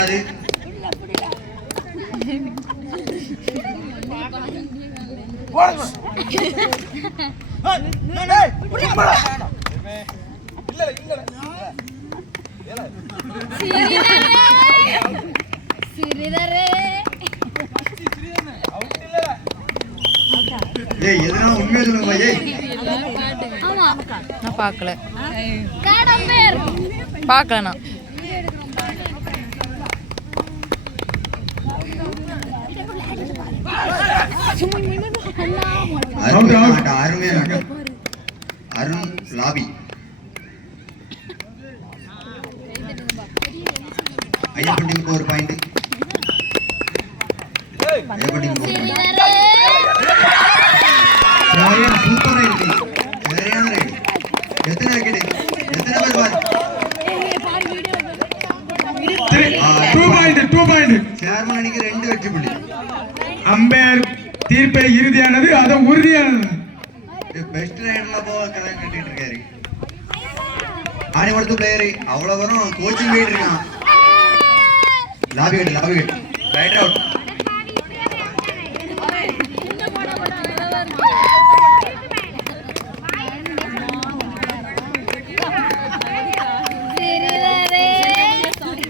கூடாது ஏய் எதுனா உண்மையை சொல்லுங்க ஏய். ஆமா. நான் பார்க்கல. கடம்பேர். பார்க்கல நான் அருமையான அருண் லாபி ஐயப்பன் டீமுக்கு ஒரு பாயிண்ட் ஐயப்பன் டீமுக்கு ஒரு பாயிண்ட் சரியான சூப்பர் ரைடு சரியான ரைடு எத்தனை விக்கெட் எத்தனை பேர் பார் two point two point chairman அணிக்கு ரெண்டு வெற்றி புள்ளி. அம்பையர் தீர்ப்பை இறுதியானது அது உறுதியானது. பெஸ்ட் ரைடர்ல போ கதை கட்டிட்டு இருக்காரு. ஆணி கொடுத்த பிளேயர் அவ்வளவு வரும் கோச்சிங் போயிட்டு இருக்கான் லாபி கட்டு லாபி கட்டு. ரைட் அவுட் சிறிதரே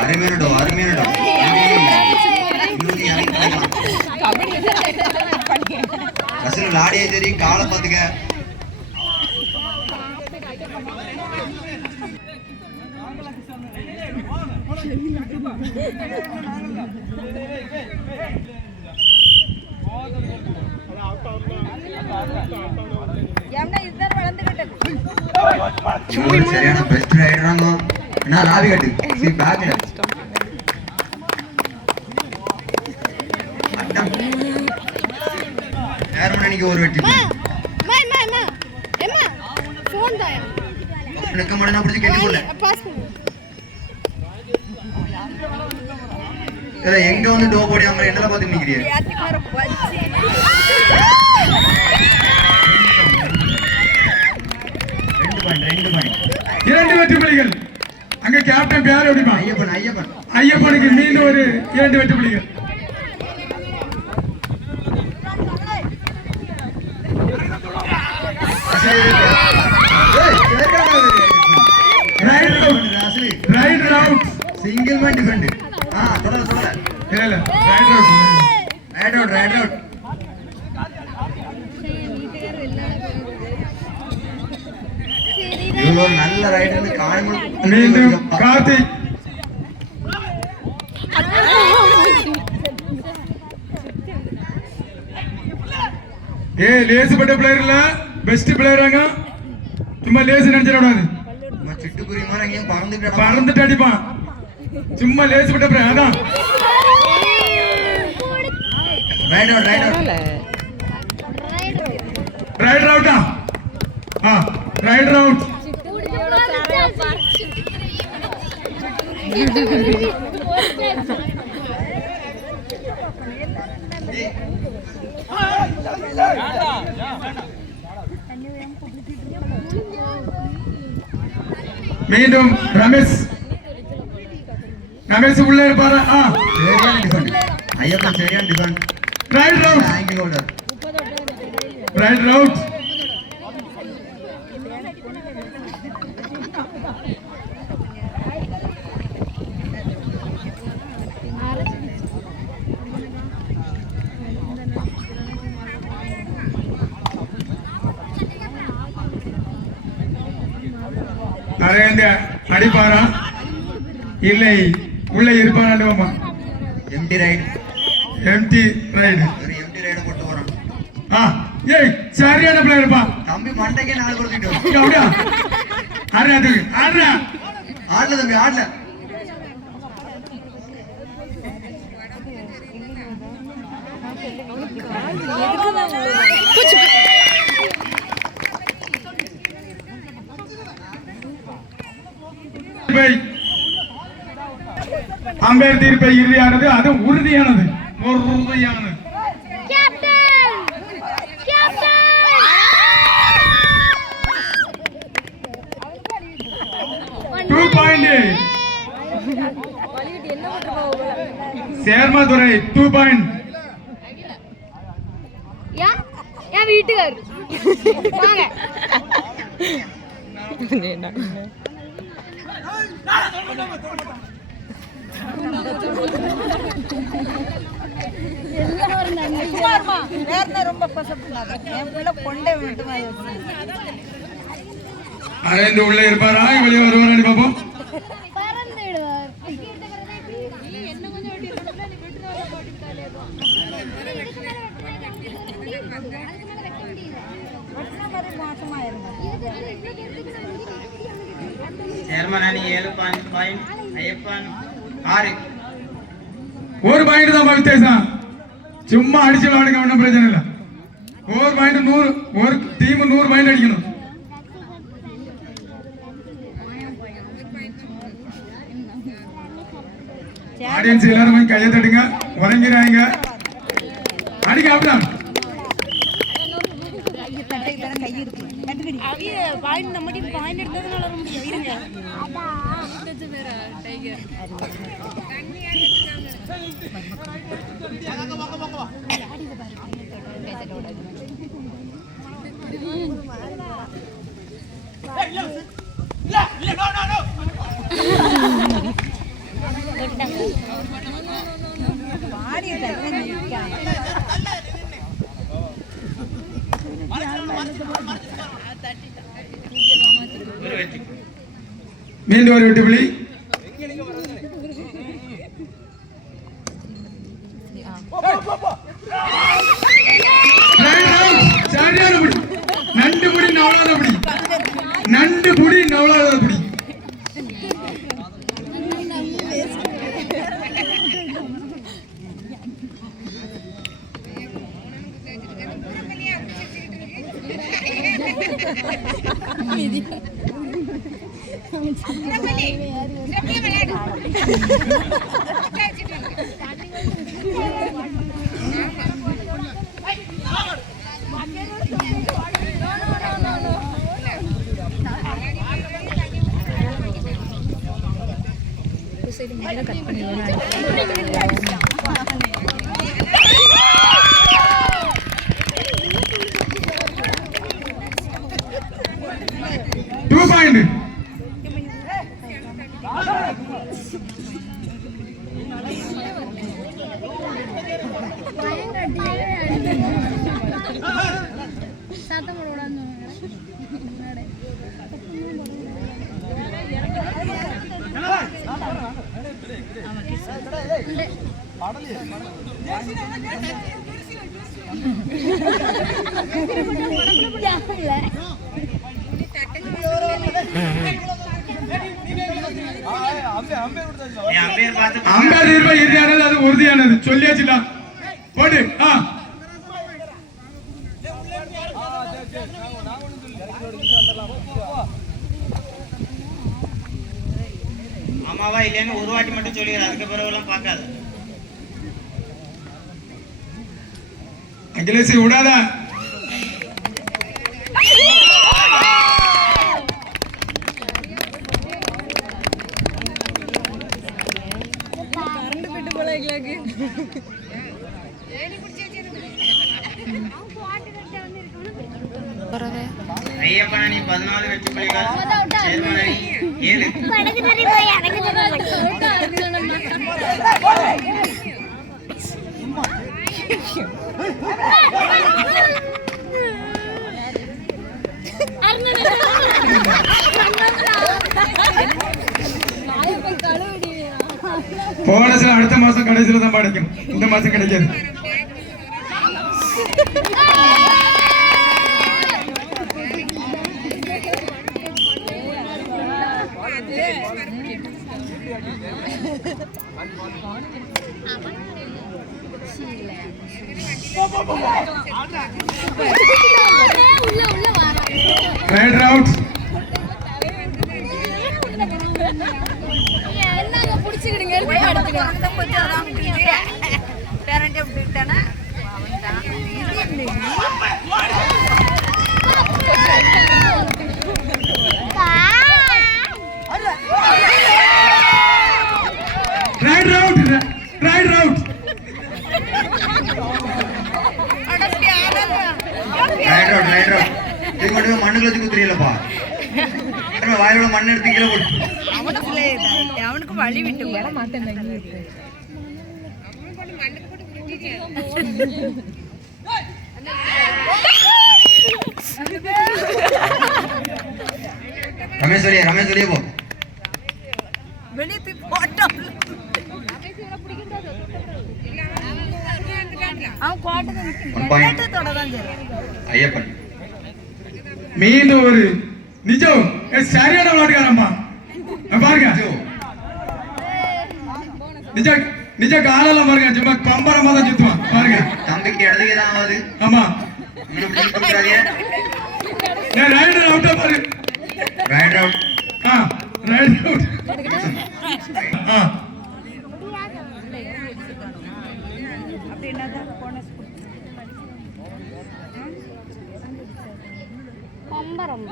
அருமையான இடம் அருமையான இடம் இன்னொரு இறங்கி போகலாம். ரசிகர்கள் ஆடியே சரி காலை பார்த்துக்க. சரியான பெஸ்ட் ரைடராங்க நான் லாபி கட்டு? சரி அணிக்கு ஒரு வெற்றி புள்ளி. மா மா மா. எம்மா ஃபோன் தாயா? நிக்க மாட்டேன்னா பிடிச்சி கெட்டி போடல. பாஸ் பண்ணு. இல்ல எங்க வந்து டோ போடி அவங்க என்னல பாத்து நிக்கிறீங்க இரண்டு வெற்றி புள்ளிகள். அங்க கேப்டன் பேர் எப்படிமா ஐயப்பன் ஐயப்பன். ஐயப்பனுக்கு மீண்டும் ஒரு இரண்டு வெற்றி புள்ளிகள் raid out raid out single man defend ஆ தொடர தொடர இல்ல இல்ல. Raid out raid out raid out இவ்வளவு நல்ல ரைடர் காணணும் மீண்டும் கார்த்திக். ஏ லேசுப்பட்ட பிளேயர் இல்ல? பெஸ்ட் பிளேயராங்க சும்மா லேசு நினைச்சிடக்கூடாது நம்ம சிட்டுக்குருவி மாதிரி எங்கேயும் பறந்துட்டு பறந்துட்டு அடிப்பான். சும்மா லேசுப்பட்ட பிளேயர் அதான் raid out raid out raider அவுட்டா ஆ ரைடர் அவுட் மீண்டும் ரமேஷ் ரமேஷ் உள்ள இருப்பாரா ஆ சரியான டிஃபெண்ட் ஐயப்பன் சரியான defend raider out ankle holder raider அடிப்பாரா? இல்லை. உள்ளே இருப்பாராண்டுவோமா எம்டி ரைட் எம்டி ரைடு ஒரு எம்டி ரைட போட்டு வரோம் ஆ ஏய் சரியான பிளேயர்ப்பா தம்பி மண்டைக்கே நாலு கொடுத்துட்டு இங்க அப்படியா? ஆடுறா அதுக்கு ஆடுறா. ஆடல தம்பி ஆடல. தீர்ப்பை அம்பேர் தீர்ப்பை இறுதியானது அது உறுதியானது. உறுதியானது சேர்மாதுரை டூ பாயிண்ட் வீட்டுக்கார். வாங்க. எல்லாரும் வேற ரொம்ப என் பிள்ளை கொண்டே அரைந்து உள்ளே இருப்பாரா? வெளியே வருவாரா ஏழு பாயிண்ட் ஐயப்பன் ஆறு. ஒரு பாயிண்ட் தான் வித்தியாசம். சும்மா அடிச்சு விளையாடுங்க ஒன்றும் பிரச்சனை இல்லை. ஒரு பாயிண்ட் நூறு ஒரு டீம் நூறு பாயிண்ட் அடிக்கணும். ஆடியன்ஸ் எல்லாரும் போய் கையை தட்டுங்க. உறங்கிறாங்க அடிக்க அப்படிதான் பாயிண்ட் நம்ம பாயிண்ட் எடுத்ததுனால ரொம்ப பாடி தட்டை நிற்காம ஒரு வெற்றி மீண்டும் ஒரு வெட்டுப்புள்ளி Right out. சரியான புடி நண்டு புடி நவலாத புடி நண்டு புடி நவலாத புடி டூ பாயிண்ட் சத்தம் ரூபாய் இறுதியானது அது உறுதியானது. சொல்லியாச்சுடா. போடு. ஆ. ஆமாவா இல்லையான்னு ஒரு வாட்டி மட்டும் சொல்லிடுற அதுக்கு பிறகுலாம் பார்க்காத. அகிலேஷ் விடாத. ஐயப்பன் பதினாலு வெற்றி சேர்மன். அணி ஏழு போனஸ்ல அடுத்த மாசம் கடைசியில தான் கிடைக்கும் இந்த மாசம் கிடைக்காது. உள்ள உள்ள வர ரைட் அவுட் என்னங்க புடிச்சுக்கிடுங்க எடுத்து எடுத்துக்கலாம் பேரண்ட்டே விட்டுட்டானா ரைட் அவுட் ரைட் அவுட் இது கொண்டு போய் மண்ணுக்குள்ள வச்சு குத்துறீங்களப்பா வாயில மண் எடுத்து கீழே போட்டு அவனுக்கு வழி விட்டு ரமேஷ் வெளியே ரமேஷ் வெளியே போ வெளியே தூக்கி போட்டோம் ஐயப்பன். மீண்டும் ஒரு நிஜம். சரியான விளையாட்டுக்காரம்மா பாருங்க. நிஜ நிஜ காலெல்லாம் பாருங்க சும்மா பம்பரமா தான் சுத்துவான். பாருங்க. தம்பிக்கு இடத்துக்கு தான் ஆகுது. ஆமா. இன்னும் பிடிச்சு கொடுக்காதீங்க ஏன் ரைடர் அவுட்டா பாரு ரைட் அவுட் ஆ ரைடர் அவுட் ஆ அப்படின்னா தான் போனஸ் பம்பரம்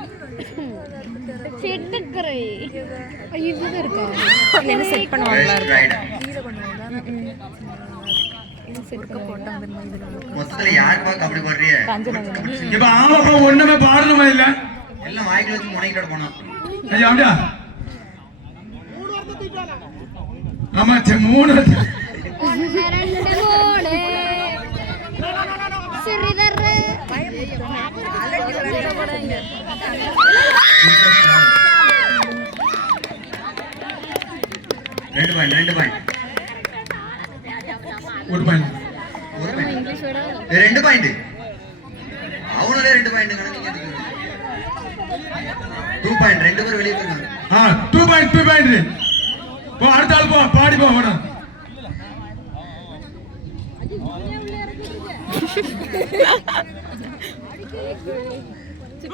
சிட்டுக்குறை இதுதான் இருக்கா கபடி பாடுறிய இப்ப ஆமாப்பா ஒண்ணுமே பாடணுமா இல்ல? எல்லாம் வாய்க்குள்ள வச்சு முனைக்கிட்டு போனான் ஐயா அப்படியா ஆமா ரெண்டு மூணு சிறிதர் ரெண்டு பாயிண்ட் ரெண்டு பாயிண்ட் ஒரு பாயிண்ட் ஒரு பாயிண்ட் ரெண்டு பாயிண்ட் அவனோட ரெண்டு பாயிண்ட் கணக்கு டூ பாயிண்ட் ரெண்டு பேரும் வெளியே போயிருக்காங்க. ஆ டூ பாயிண்ட் டூ பாயிண்ட் போ அடுத்த ஆள் போ பாடி போ ஓட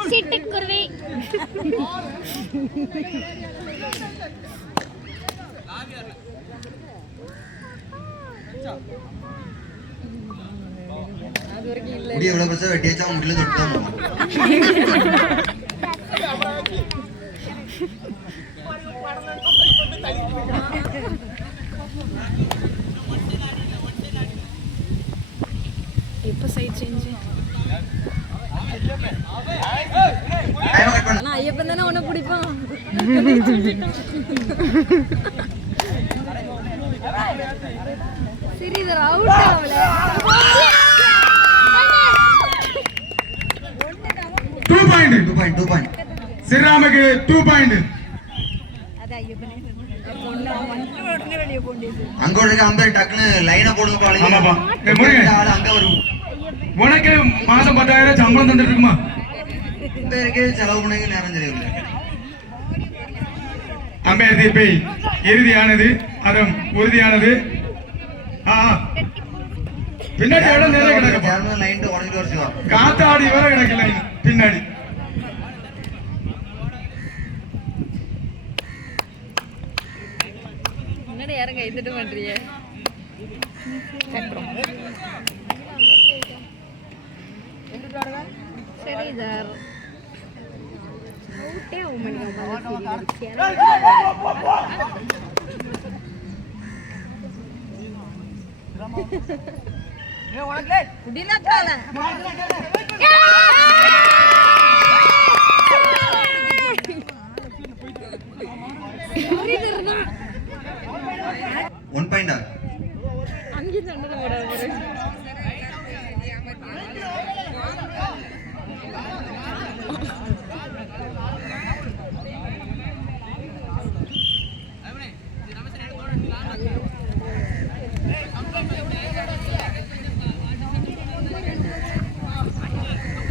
சிட்டுக்குருவி. முடி எவ்வளவு பெருசா வெட்டி வச்சா முடியல தொட்டு தான் எப்போ சைட் சேஞ்சு டைமை கட் பண்ணு நான் ஐயப்பன் தானே உன்னை பிடிப்பான் சிறிதர் அவுட் ஆகல two point two point two point ஸ்ரீராமுக்கு two point அது ஐயப்பனே பொண்ணு அவன் வந்துட்டு உடனே வெளியே போண்டியது அங்க இருக்க அம்பேர் டக்குன்னு லைனை போடுங்க. ஆளு அங்க வரும். உனக்கு மாசம் பத்தாயிரம் சம்பளம் தந்துட்டு இருக்குமா பேருக்கே செலவு பண்ணுங்க நேரம் தெரியல அம்பேர் தீர்ப்பை இறுதியானது அறம் உறுதியானது. பின்னாடி உடஞ்சிட்டு வர சிவா. காத்தாடி வேற கிடக்கல பின்னாடி. முன்னாடி யாரும் கை தட்ட மாட்டீங்க சிறிதர் அவுட்டே ஆக மாட்டேங்க முடியல ஒன் பாயிண்டா அங்கேயும் சண்டை போடாது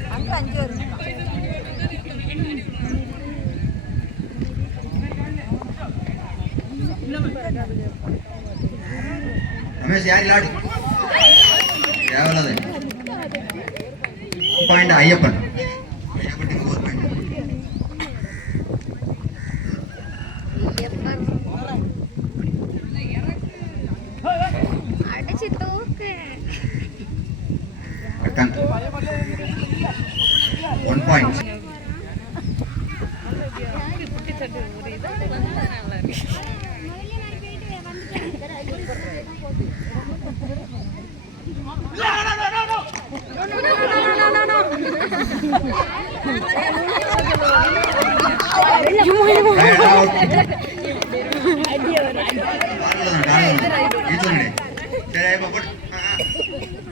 அங்க அஞ்சு வரும் ரமேஷ் யார் தேவையில்லாத பாயிண்ட் ஐயப்பன். ஒன் பாயிண்ட் குட்டி சட்டை ஒரு இது வந்து நல்லா இருக்கு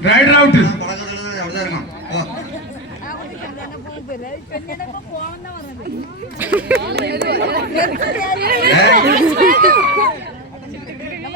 റൈഡ് റൗട്ട് അവിടെ ഇറങ്ങാം പോകണം